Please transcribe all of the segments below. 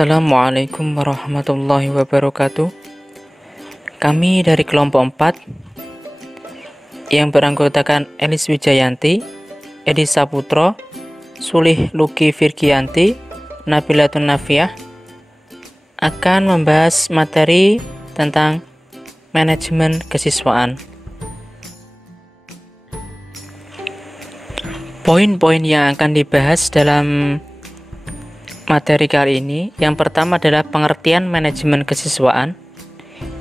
Assalamualaikum warahmatullahi wabarakatuh. Kami dari kelompok 4 yang beranggotakan Elis Wijayanti, Edi Saputro, Sulih Luki Virgianti, Nabilatun Nafiah akan membahas materi tentang manajemen kesiswaan. Poin-poin yang akan dibahas dalam materi kali ini, yang pertama adalah pengertian manajemen kesiswaan,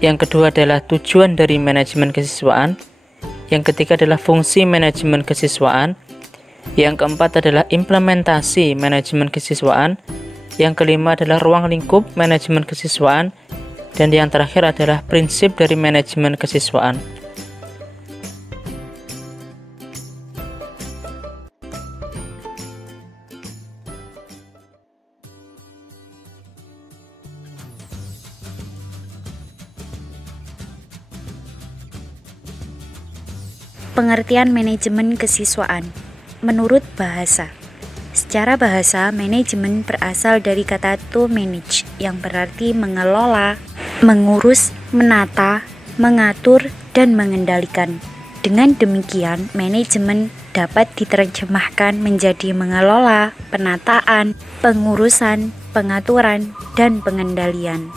yang kedua adalah tujuan dari manajemen kesiswaan, yang ketiga adalah fungsi manajemen kesiswaan, yang keempat adalah implementasi manajemen kesiswaan, yang kelima adalah ruang lingkup manajemen kesiswaan, dan yang terakhir adalah prinsip dari manajemen kesiswaan. Pengertian manajemen kesiswaan menurut bahasa. Secara bahasa, manajemen berasal dari kata to manage yang berarti mengelola, mengurus, menata, mengatur, dan mengendalikan. Dengan demikian, manajemen dapat diterjemahkan menjadi mengelola, penataan, pengurusan, pengaturan, dan pengendalian.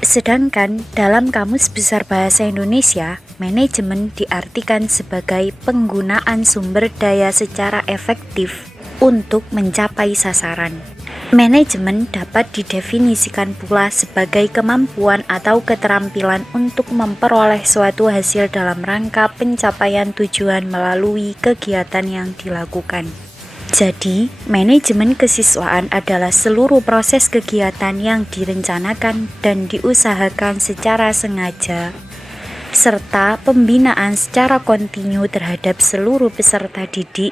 Sedangkan dalam Kamus Besar Bahasa Indonesia, manajemen diartikan sebagai penggunaan sumber daya secara efektif untuk mencapai sasaran. Manajemen dapat didefinisikan pula sebagai kemampuan atau keterampilan untuk memperoleh suatu hasil dalam rangka pencapaian tujuan melalui kegiatan yang dilakukan. Jadi, manajemen kesiswaan adalah seluruh proses kegiatan yang direncanakan dan diusahakan secara sengaja, serta pembinaan secara kontinu terhadap seluruh peserta didik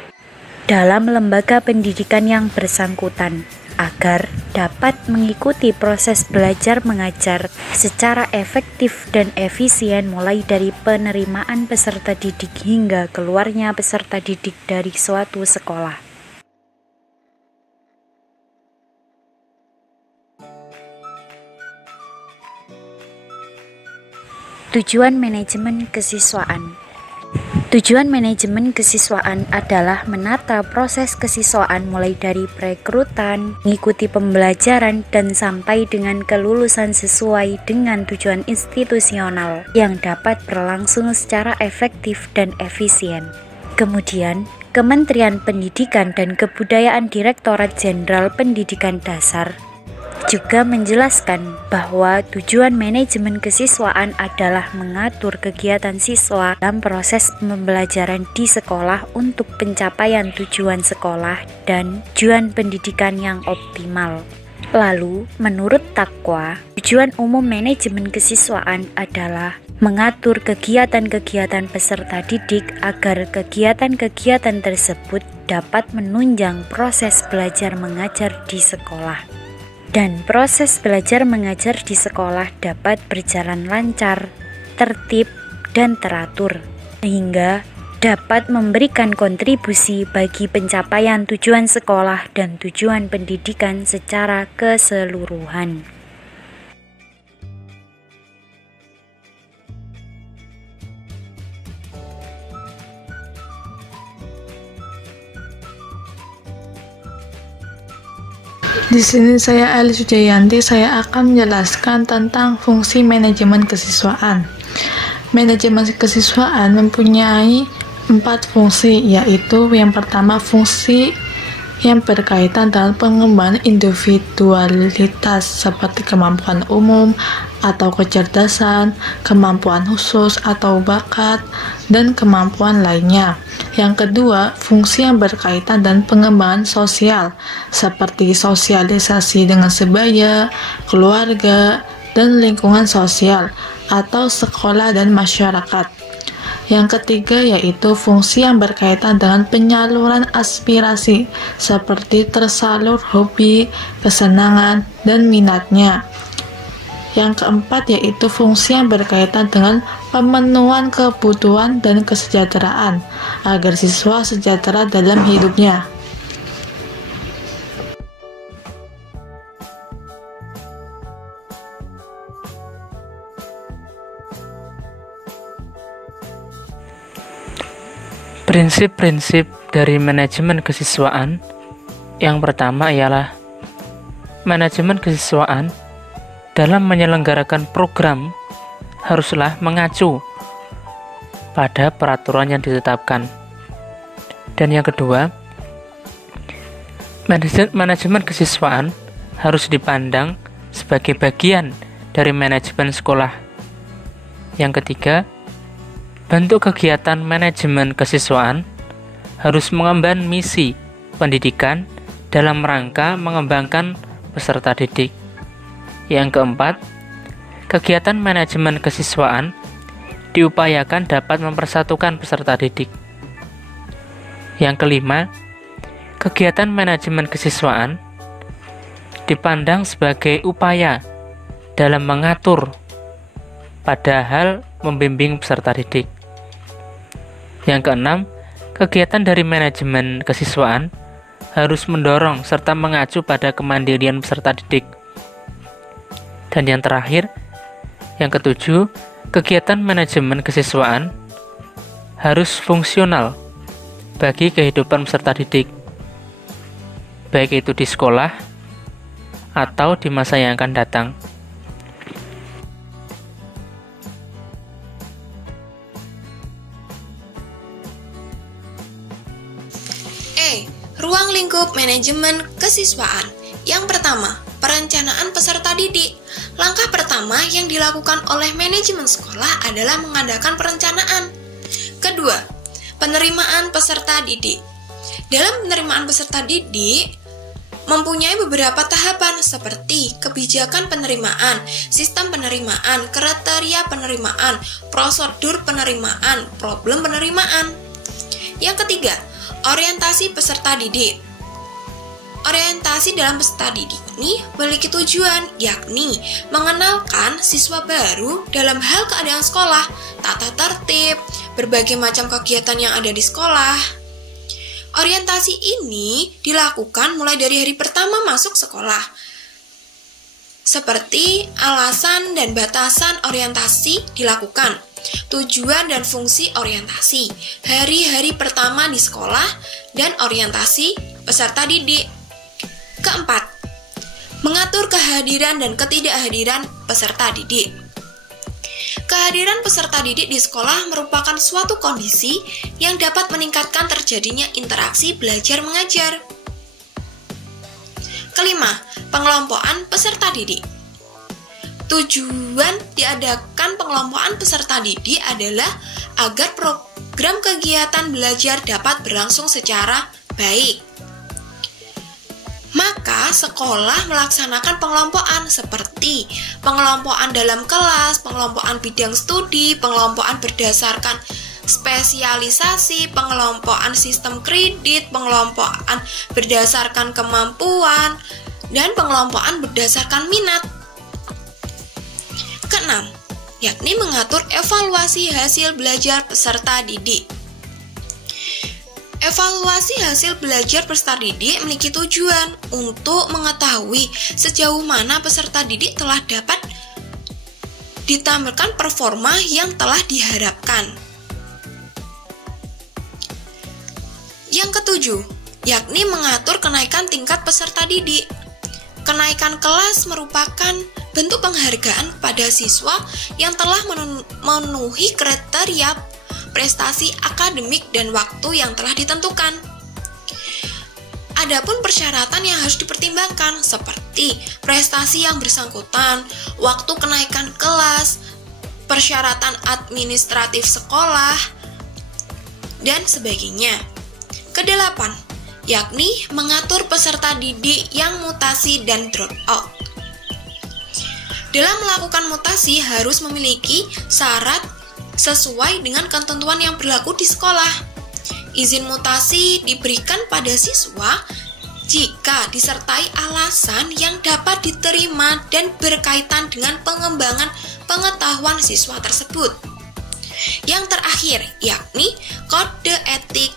dalam lembaga pendidikan yang bersangkutan, agar dapat mengikuti proses belajar mengajar secara efektif dan efisien mulai dari penerimaan peserta didik hingga keluarnya peserta didik dari suatu sekolah. Tujuan manajemen kesiswaan. Tujuan manajemen kesiswaan adalah menata proses kesiswaan mulai dari perekrutan, mengikuti pembelajaran, dan sampai dengan kelulusan sesuai dengan tujuan institusional yang dapat berlangsung secara efektif dan efisien. Kemudian, Kementerian Pendidikan dan Kebudayaan Direktorat Jenderal Pendidikan Dasar juga menjelaskan bahwa tujuan manajemen kesiswaan adalah mengatur kegiatan siswa dalam proses pembelajaran di sekolah untuk pencapaian tujuan sekolah dan tujuan pendidikan yang optimal. Lalu, menurut Takwa, tujuan umum manajemen kesiswaan adalah mengatur kegiatan-kegiatan peserta didik agar kegiatan-kegiatan tersebut dapat menunjang proses belajar mengajar di sekolah. Dan proses belajar mengajar di sekolah dapat berjalan lancar, tertib, dan teratur, sehingga dapat memberikan kontribusi bagi pencapaian tujuan sekolah dan tujuan pendidikan secara keseluruhan. Di sini saya Elis Wijayanti, saya akan menjelaskan tentang fungsi manajemen kesiswaan. Manajemen kesiswaan mempunyai 4 fungsi, yaitu yang pertama fungsi yang berkaitan dengan pengembangan individualitas seperti kemampuan umum atau kecerdasan, kemampuan khusus atau bakat, dan kemampuan lainnya. Yang kedua, fungsi yang berkaitan dengan pengembangan sosial seperti sosialisasi dengan sebaya, keluarga, dan lingkungan sosial atau sekolah dan masyarakat. Yang ketiga yaitu fungsi yang berkaitan dengan penyaluran aspirasi seperti tersalur hobi, kesenangan, dan minatnya. Yang keempat yaitu fungsi yang berkaitan dengan pemenuhan kebutuhan dan kesejahteraan agar siswa sejahtera dalam hidupnya. Prinsip-prinsip dari manajemen kesiswaan yang pertama ialah manajemen kesiswaan dalam menyelenggarakan program haruslah mengacu pada peraturan yang ditetapkan. Dan yang kedua, manajemen kesiswaan harus dipandang sebagai bagian dari manajemen sekolah. Yang ketiga, bentuk kegiatan manajemen kesiswaan harus mengemban misi pendidikan dalam rangka mengembangkan peserta didik. Yang keempat, kegiatan manajemen kesiswaan diupayakan dapat mempersatukan peserta didik. Yang kelima, kegiatan manajemen kesiswaan dipandang sebagai upaya dalam mengatur padahal membimbing peserta didik. Yang keenam, kegiatan dari manajemen kesiswaan harus mendorong serta mengacu pada kemandirian peserta didik. Dan yang terakhir, yang ketujuh, kegiatan manajemen kesiswaan harus fungsional bagi kehidupan peserta didik, baik itu di sekolah atau di masa yang akan datang. Ruang lingkup manajemen kesiswaan. Yang pertama, perencanaan peserta didik. Langkah pertama yang dilakukan oleh manajemen sekolah adalah mengadakan perencanaan. Kedua, penerimaan peserta didik. Dalam penerimaan peserta didik, mempunyai beberapa tahapan seperti kebijakan penerimaan, sistem penerimaan, kriteria penerimaan, prosedur penerimaan, problem penerimaan. Yang ketiga, orientasi peserta didik. Orientasi dalam peserta didik ini memiliki tujuan, yakni mengenalkan siswa baru dalam hal keadaan sekolah, tata tertib, berbagai macam kegiatan yang ada di sekolah. Orientasi ini dilakukan mulai dari hari pertama masuk sekolah, seperti alasan dan batasan orientasi dilakukan, tujuan dan fungsi orientasi, hari-hari pertama di sekolah, dan orientasi peserta didik. Keempat, mengatur kehadiran dan ketidakhadiran peserta didik. Kehadiran peserta didik di sekolah merupakan suatu kondisi yang dapat meningkatkan terjadinya interaksi belajar mengajar. Kelima, pengelompokan peserta didik. Tujuan diadakan pengelompokan peserta didik adalah agar program kegiatan belajar dapat berlangsung secara baik. Maka sekolah melaksanakan pengelompokan seperti pengelompokan dalam kelas, pengelompokan bidang studi, pengelompokan berdasarkan spesialisasi, pengelompokan sistem kredit, pengelompokan berdasarkan kemampuan, dan pengelompokan berdasarkan minat. Keenam, yakni mengatur evaluasi hasil belajar peserta didik. Evaluasi hasil belajar peserta didik memiliki tujuan untuk mengetahui sejauh mana peserta didik telah dapat ditampilkan performa yang telah diharapkan. Yang ketujuh, yakni mengatur kenaikan tingkat peserta didik. Kenaikan kelas merupakan bentuk penghargaan kepada siswa yang telah memenuhi kriteria prestasi akademik dan waktu yang telah ditentukan. Adapun persyaratan yang harus dipertimbangkan seperti prestasi yang bersangkutan, waktu kenaikan kelas, persyaratan administratif sekolah, dan sebagainya. Kedelapan, yakni mengatur peserta didik yang mutasi dan drop out. Dalam melakukan mutasi harus memiliki syarat sesuai dengan ketentuan yang berlaku di sekolah. Izin mutasi diberikan pada siswa jika disertai alasan yang dapat diterima dan berkaitan dengan pengembangan pengetahuan siswa tersebut. Yang terakhir, yakni kode etik,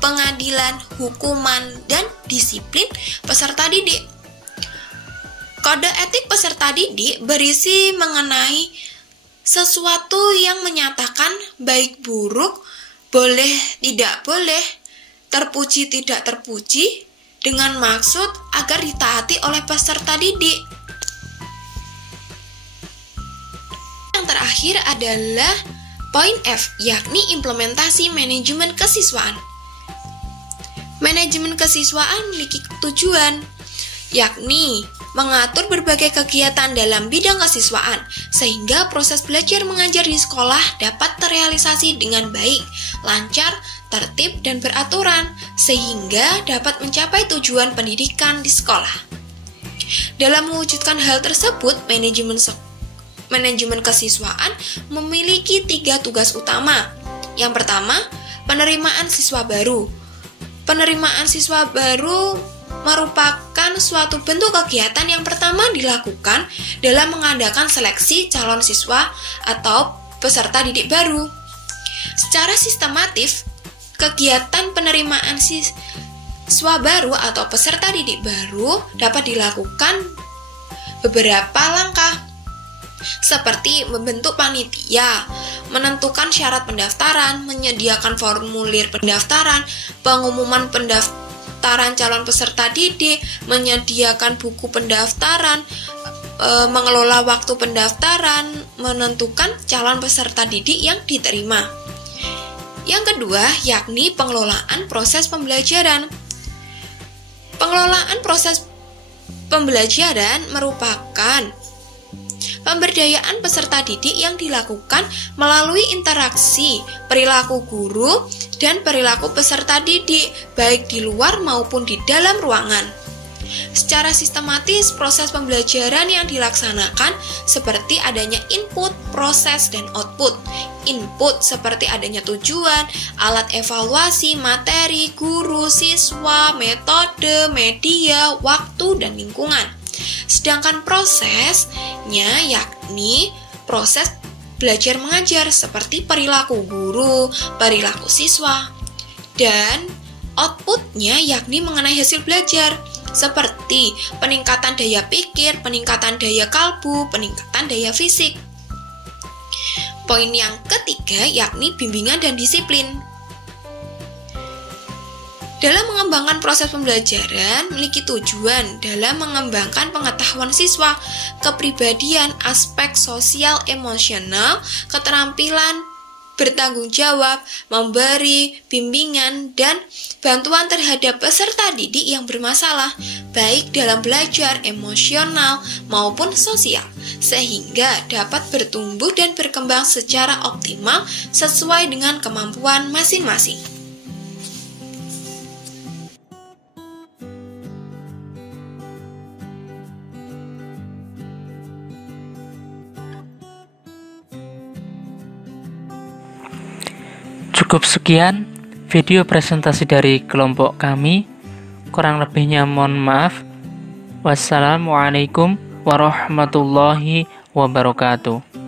pengadilan, hukuman, dan disiplin peserta didik. Kode etik peserta didik berisi mengenai sesuatu yang menyatakan baik buruk boleh tidak boleh, terpuji tidak terpuji, dengan maksud agar ditaati oleh peserta didik. Yang terakhir adalah poin F, yakni implementasi manajemen kesiswaan. Manajemen kesiswaan memiliki tujuan, yakni mengatur berbagai kegiatan dalam bidang kesiswaan, sehingga proses belajar mengajar di sekolah dapat terrealisasi dengan baik, lancar, tertib, dan beraturan, sehingga dapat mencapai tujuan pendidikan di sekolah. Dalam mewujudkan hal tersebut, manajemen kesiswaan memiliki 3 tugas utama. Yang pertama, penerimaan siswa baru. Penerimaan siswa baru merupakan suatu bentuk kegiatan yang pertama dilakukan dalam mengadakan seleksi calon siswa atau peserta didik baru. Secara sistematif, kegiatan penerimaan siswa baru atau peserta didik baru dapat dilakukan beberapa langkah, seperti membentuk panitia, menentukan syarat pendaftaran, menyediakan formulir pendaftaran, pengumuman pendaftaran calon peserta didik, menyediakan buku pendaftaran, mengelola waktu pendaftaran, menentukan calon peserta didik yang diterima. Yang kedua, yakni pengelolaan proses pembelajaran. Pengelolaan proses pembelajaran merupakan pemberdayaan peserta didik yang dilakukan melalui interaksi perilaku guru dan perilaku peserta didik, baik di luar maupun di dalam ruangan. Secara sistematis, proses pembelajaran yang dilaksanakan seperti adanya input, proses, dan output. Input seperti adanya tujuan, alat evaluasi, materi, guru, siswa, metode, media, waktu, dan lingkungan. Sedangkan prosesnya yakni proses belajar mengajar seperti perilaku guru, perilaku siswa. Dan outputnya yakni mengenai hasil belajar seperti peningkatan daya pikir, peningkatan daya kalbu, peningkatan daya fisik. Poin yang ketiga yakni bimbingan dan disiplin. Dalam mengembangkan proses pembelajaran, memiliki tujuan dalam mengembangkan pengetahuan siswa, kepribadian, aspek sosial emosional, keterampilan bertanggung jawab, memberi bimbingan dan bantuan terhadap peserta didik yang bermasalah, baik dalam belajar, emosional, maupun sosial, sehingga dapat bertumbuh dan berkembang secara optimal sesuai dengan kemampuan masing-masing. Cukup sekian video presentasi dari kelompok kami. Kurang lebihnya mohon maaf. Wassalamualaikum warahmatullahi wabarakatuh.